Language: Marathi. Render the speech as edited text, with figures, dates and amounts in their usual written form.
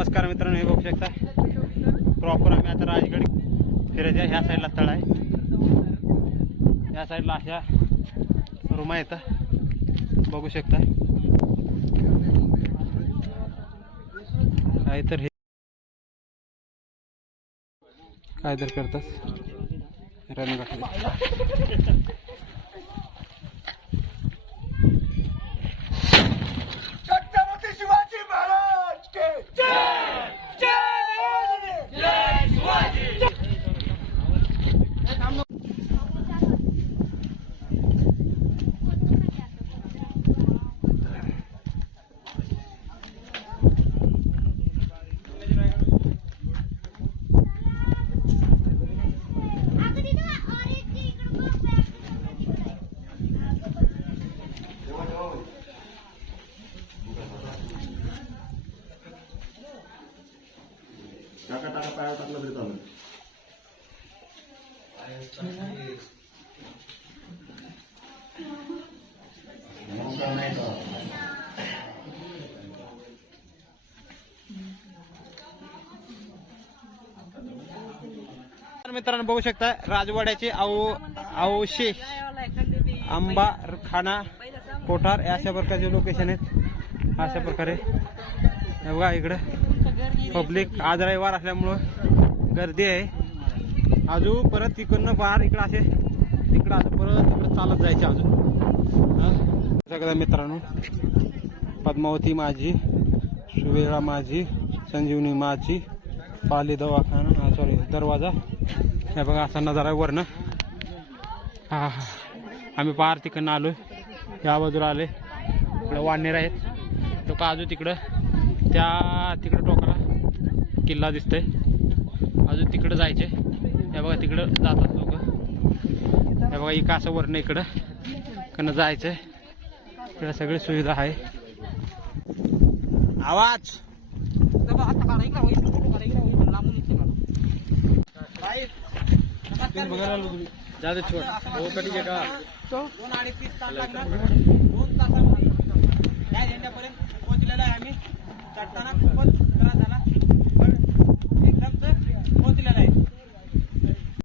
नमस्कार मित्रांनो, हे बघू शकता प्रॉपर आम्ही आता राजगड फिरायच्या ह्या साईडला तळ आहे. या साईडला अशा रूम आहेत, बघू शकता. काय तर हे काय तर करतात रणगाठ. टाका टाका पाया टाकलं तरी चालेल. मित्रांनो बघू शकता राजवाड्याचे औशे आंबा खाना कोठार अशा प्रकारचे लोकेशन आहेत. अशा प्रकारे हे बघा, इकडे पब्लिक आज रविवार असल्यामुळं गर्दी आहे. अजून परत तिकडनं बाहेर इकडं असे तिकडं असं परत तिकडं चालत जायचे अजून. सगळ्या मित्रांनो, पद्मावती माझी, सुवेळा माझी, संजीवनी माझी, पाली दवाखाना, सॉरी दरवाजा. हे बघा असा नजारा वरनं. हा आम्ही पार तिकडनं आलो, या बाजूला आले. इकडं वानेर आहेत, तो का अजून तिकडं तिकडं टोकाला किल्ला दिसतंय. अजून तिकडं जायचे. हे बघा तिकडं जातात लोक. हे बघा इकडं असं वरनं इकडं जायचंय. इकडं सगळी सुविधा आहे. आवाज बघायला आलो तुम्ही. जाते छोट हो कधी का